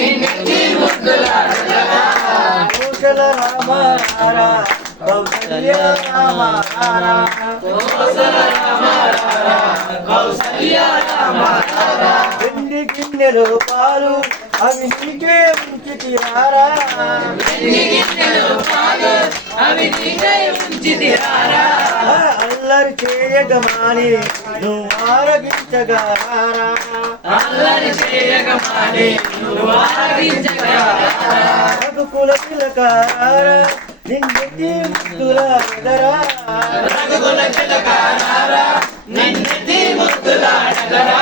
నిన్నెత్తి ముద్దులాడెదరా కోసల రామ రారా కౌసల్య రామ రారా కోసల రామ రారా కౌసల్య రామ రారా వెండి గిన్నెలో పాలు అవి నీకే ఉంచితిరారా వెండి గిన్నెలో పాలు అవి నీకే ఉంచితిరారా అల్లరి చేయగమాని నువ్వు ఆరగించగారా అల్లరి చేయగమాని నువ్వు ఆరగించగలరా రఘుకుల తిలకారా నిన్నెత్తి ముద్దులాడెదరా రఘుకుల తిలకారా నిన్నెత్తి ముద్దులాడెదరా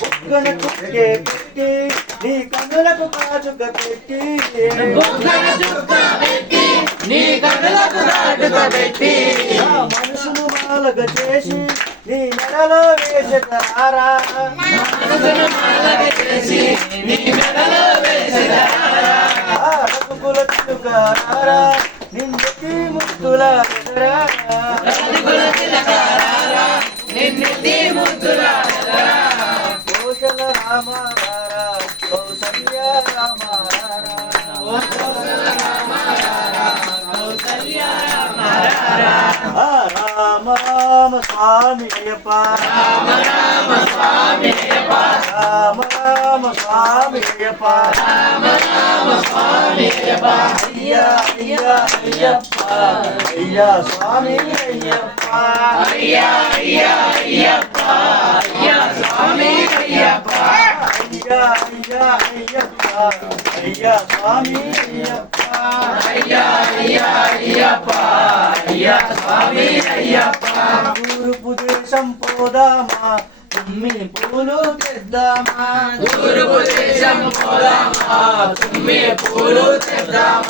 బుగ్గన చుక్కే పెట్టి నీ కన్నులకు కాచుక పెట్టి బొగ్గన చుక్క పెట్టి నీ కన్నులకు కాటుక పెట్టి నా మనసును మాలగ చేసి నీ మెడలో వేసెదరా మనసును మాలగ చేసి నీ మెడలో వేసెదరా రఘుకుల తిలకారా నిన్నెత్తి ముద్దులాడెదరా రఘుకుల తిలకారా నిన్నెత్తి ముద్దులాడెదరా కోసల రామ రారా కౌసల్య రామ రారా కౌసల్య రామ రారా రామ రామ స్వామి అయ్యప్ప రామ రామ స్వామి అయ్యప్ప రామ రామ స్వామి అయ్యప్ప రామ రామ స్వామి అయ్యప్ప అయ్యా అయ్యా అయ్యప్ప అయ్యా స్వామి అయ్యప్ప అయ్యా అయ్యా అయ్యప్ప అయ్యా స్వామి అయ్యప్ప అయ్యా అయ్యా అయ్యప్ప అయ్యా స్వామి అయ్యప్ప అయ్యా అయ్యా అయ్యప్ప అయ్యా స్వామి అయ్యప్ప తూర్పు దేశం పోదామా తుమ్మిని పూలు తెద్దామా తూర్పు దేశం పోదామా తుమ్మి పూలు తెద్దామా